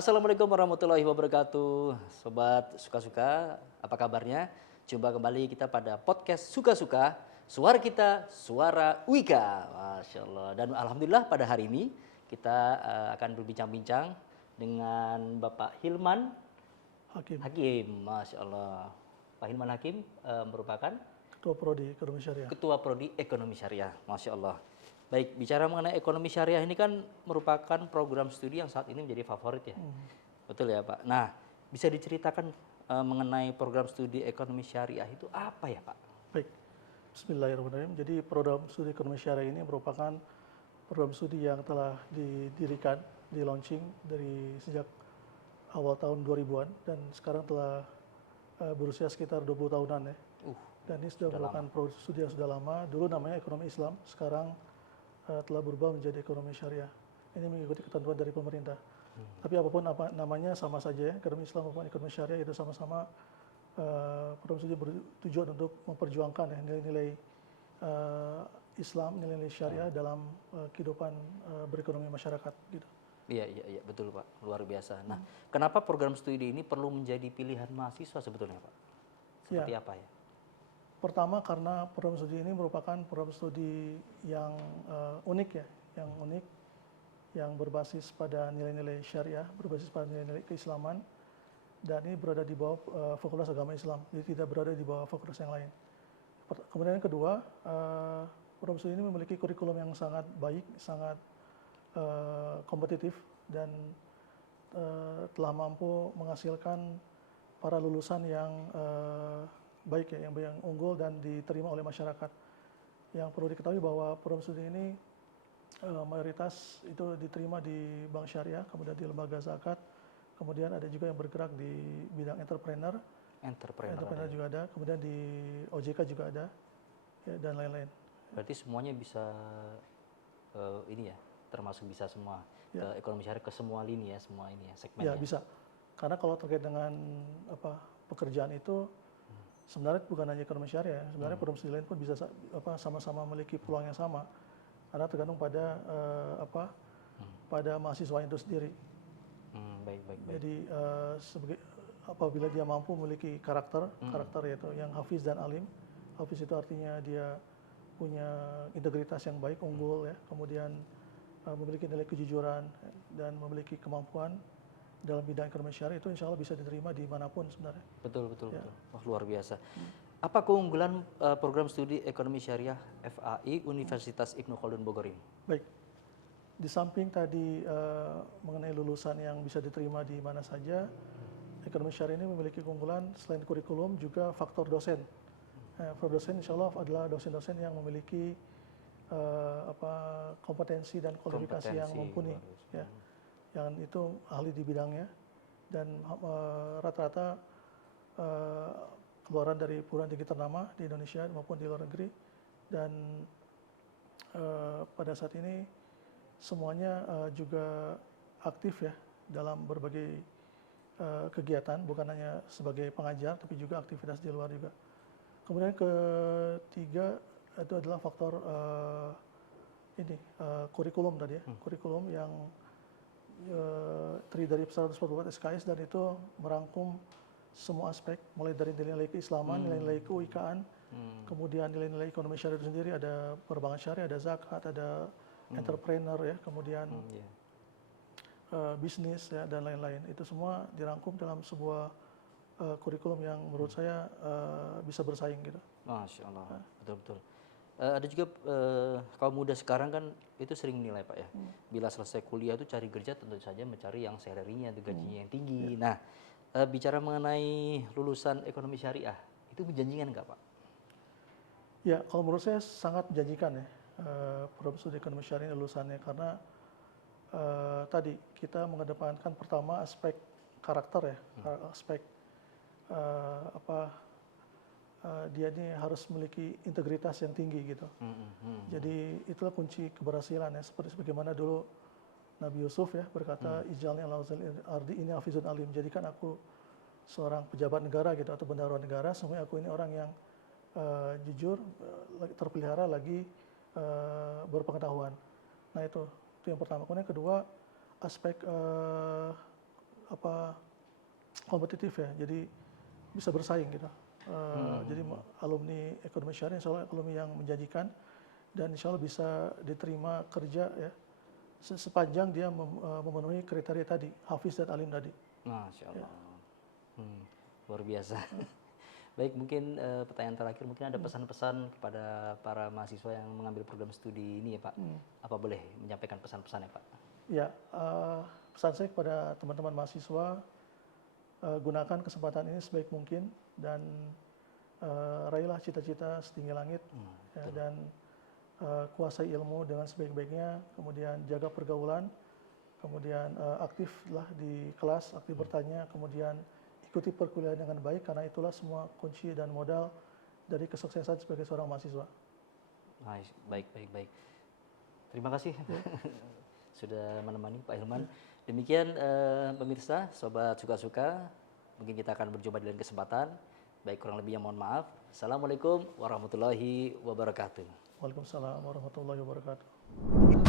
Assalamualaikum warahmatullahi wabarakatuh. Sobat Suka-Suka, apa kabarnya? Jumpa kembali kita pada podcast Suka-Suka, suara kita, suara Wika. Masya Allah. Dan Alhamdulillah pada hari ini kita akan berbincang-bincang dengan Bapak Hilman Hakim, Hakim. Masya Allah. Pak Hilman Hakim merupakan Ketua Prodi Ekonomi Syariah. Ketua Prodi Ekonomi Syariah. Masya Allah. Baik, bicara mengenai ekonomi syariah ini kan merupakan program studi yang saat ini menjadi favorit ya. Betul ya Pak? Nah, bisa diceritakan mengenai program studi ekonomi syariah itu apa ya Pak? Baik, Bismillahirrahmanirrahim. Jadi program studi Ekonomi Syariah ini merupakan program studi yang telah didirikan, di launching dari sejak awal tahun 2000-an dan sekarang telah berusia sekitar 20 tahunan ya. Dan ini sudah merupakan program studi yang sudah lama. Dulu namanya Ekonomi Islam, sekarang telah berubah menjadi ekonomi syariah. Ini mengikuti ketentuan dari pemerintah. Tapi apapun namanya sama saja ya. Ekonomi Islam maupun ekonomi syariah itu sama-sama program studi bertujuan untuk memperjuangkan ya, nilai-nilai Islam, nilai-nilai syariah dalam kehidupan berekonomi masyarakat. Gitu. Iya, betul Pak. Luar biasa. Nah, kenapa program studi ini perlu menjadi pilihan mahasiswa sebetulnya Pak? Seperti apa ya? Pertama karena program studi ini merupakan program studi yang unik ya, yang berbasis pada nilai-nilai syariah, berbasis pada nilai-nilai keislaman, dan ini berada di bawah Fakultas Agama Islam, jadi tidak berada di bawah fakultas yang lain. Kemudian yang kedua, program studi ini memiliki kurikulum yang sangat baik, sangat kompetitif, dan telah mampu menghasilkan para lulusan yang baik ya, yang unggul dan diterima oleh masyarakat. Yang perlu diketahui bahwa program studi ini mayoritas itu diterima di bank syariah, kemudian di lembaga zakat, kemudian ada juga yang bergerak di bidang entrepreneur juga ada, kemudian di OJK juga ada, ya, dan lain-lain. Berarti semuanya bisa ini ya, termasuk bisa semua Ya. ekonomi syariah ke semua lini ya, semua ini ya segmennya. Ya bisa, karena kalau terkait dengan pekerjaan itu sebenarnya bukan hanya ekonomi syariah, sebenarnya program studi lain pun bisa sama-sama memiliki peluang yang sama, karena tergantung pada pada mahasiswa itu sendiri. Baik. Jadi apabila dia mampu memiliki karakter yaitu yang hafiz dan alim. Hafiz itu artinya dia punya integritas yang baik, unggul ya, kemudian memiliki nilai kejujuran dan memiliki kemampuan dalam bidang ekonomi syariah, itu insya Allah bisa diterima dimanapun sebenarnya. Betul. Wah, luar biasa. Apa keunggulan program studi ekonomi syariah FAI Universitas Ibnu Khaldun Bogor ini? Baik, di samping tadi mengenai lulusan yang bisa diterima di mana saja, ekonomi syariah ini memiliki keunggulan selain kurikulum juga faktor dosen. Faktor dosen insya Allah adalah dosen-dosen yang memiliki kompetensi dan kualifikasi yang mumpuni, ya, yang itu ahli di bidangnya, dan rata-rata keluaran dari perguruan tinggi ternama di Indonesia maupun di luar negeri, dan pada saat ini semuanya juga aktif ya dalam berbagai kegiatan, bukan hanya sebagai pengajar tapi juga aktivitas di luar juga. Kemudian ketiga itu adalah faktor kurikulum tadi ya, kurikulum yang terdiri dari 144 SKS, dan itu merangkum semua aspek, mulai dari nilai-nilai keislaman, nilai-nilai keuikaan, kemudian nilai-nilai ekonomi syariah itu sendiri, ada perbankan syariah, ada zakat, ada entrepreneur ya, kemudian bisnis ya, dan lain-lain. Itu semua dirangkum dalam sebuah kurikulum yang menurut saya bisa bersaing gitu. Masya Allah, betul. Ada juga kaum muda sekarang kan itu sering nilai Pak ya, bila selesai kuliah itu cari kerja tentu saja mencari yang salary-nya, gajinya yang tinggi. Nah, bicara mengenai lulusan ekonomi syariah, itu menjanjikan nggak Pak? Ya, kalau menurut saya sangat menjanjikan ya, program studi ekonomi syariah lulusannya, karena tadi kita mengedepankan pertama aspek karakter ya, aspek dia ini harus memiliki integritas yang tinggi gitu. Jadi itulah kunci keberhasilan ya, seperti bagaimana dulu Nabi Yusuf ya berkata, Ijalni ala ardi ini hafizun alim, jadikan aku seorang pejabat negara gitu atau bendahara negara, semuanya aku ini orang yang jujur, terpelihara, lagi berpengetahuan. Nah itu yang pertama. Kemudian yang kedua, aspek kompetitif ya, jadi bisa bersaing gitu. Jadi alumni ekonomi syariah insya Allah alumni yang menjanjikan dan insya Allah bisa diterima kerja ya sepanjang dia memenuhi kriteria tadi, hafiz dan alim tadi. Masya Allah. Luar biasa. Baik, mungkin pertanyaan terakhir, mungkin ada pesan-pesan kepada para mahasiswa yang mengambil program studi ini ya Pak. Apa boleh menyampaikan pesan-pesan ya Pak? Ya, pesan saya kepada teman-teman mahasiswa, gunakan kesempatan ini sebaik mungkin dan raihlah cita-cita setinggi langit ya, dan kuasai ilmu dengan sebaik-baiknya, kemudian jaga pergaulan, kemudian aktiflah di kelas, aktif bertanya, kemudian ikuti perkuliahan dengan baik karena itulah semua kunci dan modal dari kesuksesan sebagai seorang mahasiswa. Baik. Terima kasih sudah menemani Pak Hilman. Demikian pemirsa, sobat suka-suka, mungkin kita akan berjumpa di lain kesempatan. Baik, kurang lebihnya mohon maaf. Assalamualaikum warahmatullahi wabarakatuh. Waalaikumsalam warahmatullahi wabarakatuh.